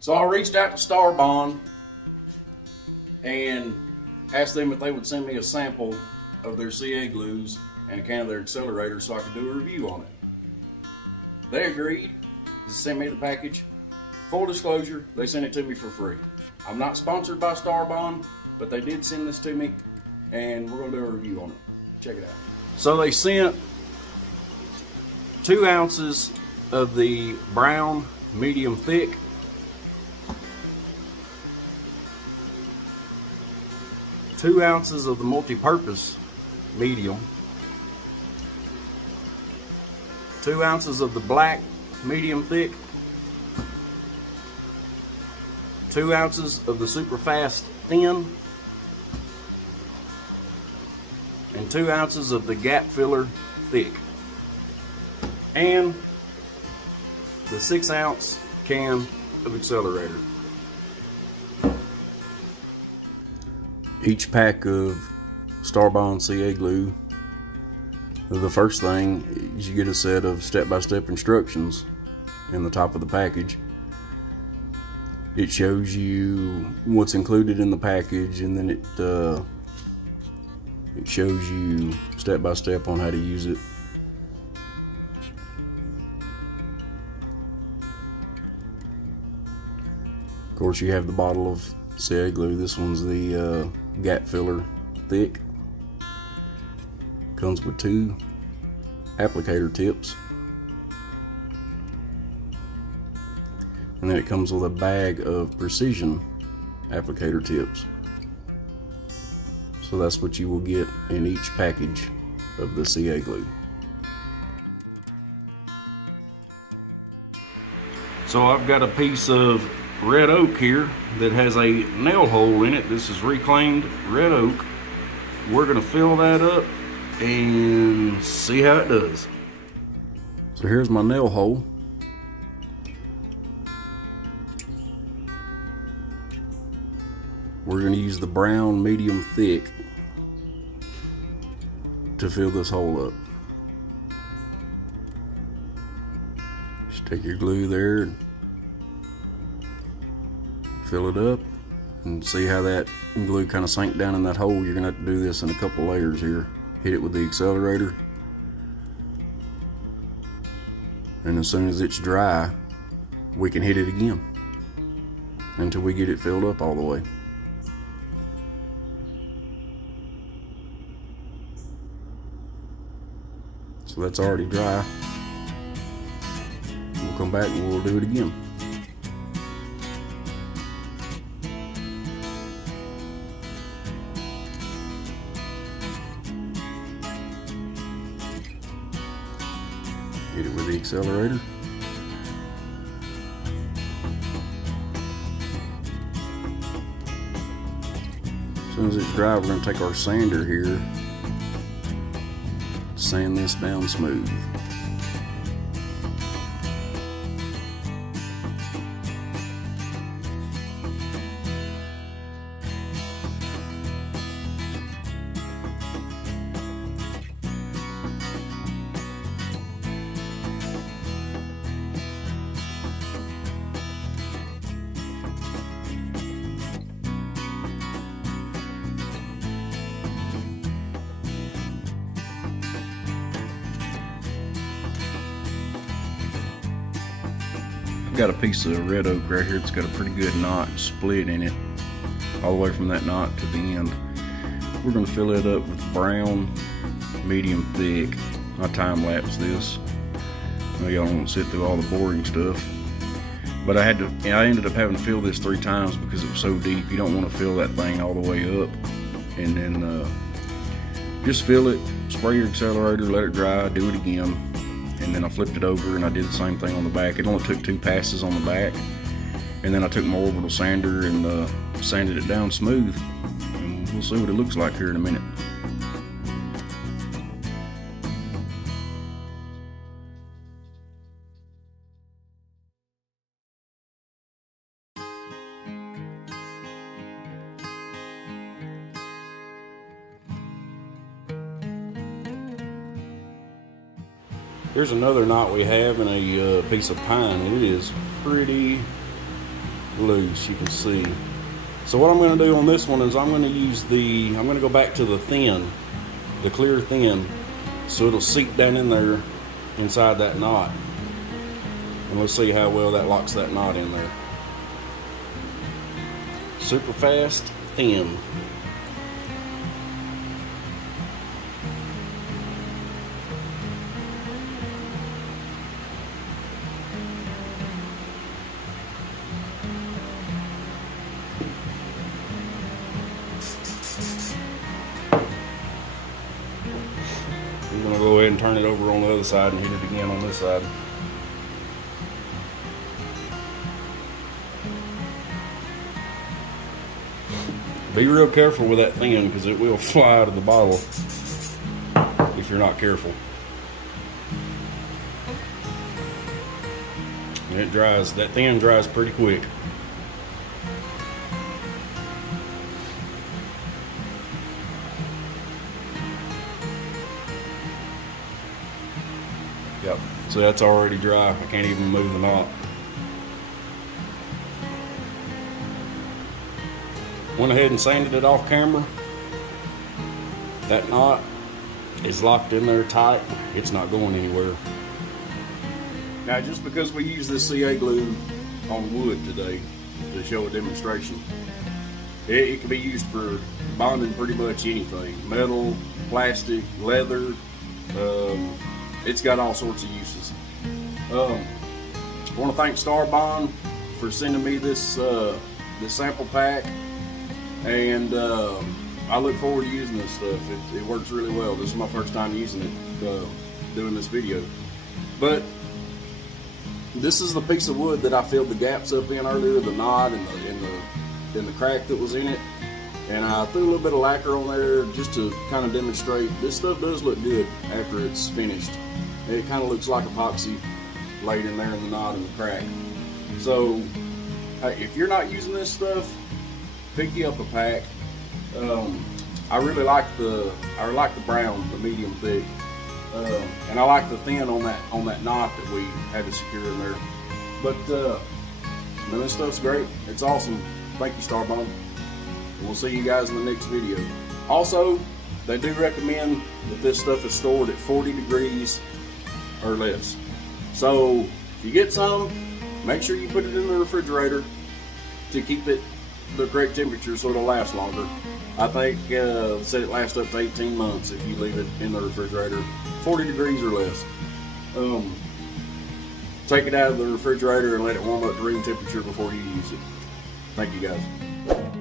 So I reached out to Starbond and asked them if they would send me a sample of their CA glues and a can of their accelerator so I could do a review on it. They agreed to send me the package. Full disclosure, they sent it to me for free. I'm not sponsored by Starbond, but they did send this to me and we're gonna do a review on it. Check it out. So they sent 2 ounces of the brown medium thick, 2 ounces of the multi-purpose medium, 2 ounces of the black medium thick, 2 ounces of the super fast thin, and 2 ounces of the gap filler thick, and the 6-ounce can of accelerator. Each pack of Starbond CA glue, the first thing is you get a set of step-by-step instructions in the top of the package. It shows you what's included in the package, and then it shows you step-by-step on how to use it. Of course, you have the bottle of CA glue. This one's the gap filler thick. Comes with 2 applicator tips, and then it comes with a bag of precision applicator tips. So that's what you will get in each package of the CA glue. So I've got a piece of red oak here that has a nail hole in it. This is reclaimed red oak. We're gonna fill that up and see how it does. So here's my nail hole. We're gonna use the brown medium thick to fill this hole up. Just take your glue there and fill it up, and see how that glue kind of sank down in that hole. You're gonna have to do this in a couple layers here. Hit it with the accelerator, and as soon as it's dry, we can hit it again until we get it filled up all the way. So that's already dry. We'll come back and we'll do it again. Hit it with the accelerator. As soon as it's dry, we're going to take our sander here, sand this down smooth. Got a piece of red oak right here. It's got a pretty good knot split in it, all the way from that knot to the end. We're going to fill it up with brown medium thick. I time lapse this. I know y'all don't want to sit through all the boring stuff, but I ended up having to fill this 3 times because it was so deep. You don't want to fill that thing all the way up, and then just fill it, spray your accelerator, let it dry, do it again, and then I flipped it over and I did the same thing on the back. It only took 2 passes on the back, and then I took my orbital sander and sanded it down smooth, and we'll see what it looks like here in a minute. Here's another knot we have in a piece of pine. It is pretty loose, you can see. So what I'm going to do on this one is I'm going to go back to the thin, the clear thin, so it'll seep down in there inside that knot. And let's see how well that locks that knot in there. Super fast, thin. I'm going to go ahead and turn it over on the other side and hit it again on this side. Be real careful with that thin because it will fly out of the bottle if you're not careful. And it dries, that thin dries pretty quick. Yep, so that's already dry. I can't even move the knot. Went ahead and sanded it off camera. That knot is locked in there tight. It's not going anywhere. Now, just because we use this CA glue on wood today to show a demonstration, it can be used for bonding pretty much anything. Metal, plastic, leather. It's got all sorts of uses. I want to thank Starbond for sending me this this sample pack, and I look forward to using this stuff. It works really well. This is my first time using it, doing this video. But this is the piece of wood that I filled the gaps up in earlier, the knot and the crack that was in it. And I threw a little bit of lacquer on there just to kind of demonstrate. This stuff does look good after it's finished. It kind of looks like epoxy laid in there in the knot and the crack. So if you're not using this stuff, pick you up a pack. I really like the brown, the medium thick, and I like the thin on that knot that we had to secure in there. But man, this stuff's great. It's awesome. Thank you, Starbond. We'll see you guys in the next video. Also, they do recommend that this stuff is stored at 40 degrees or less. So if you get some, make sure you put it in the refrigerator to keep it the correct temperature so it'll last longer. I think said it lasts up to 18 months if you leave it in the refrigerator, 40 degrees or less. Take it out of the refrigerator and let it warm up to room temperature before you use it. Thank you guys.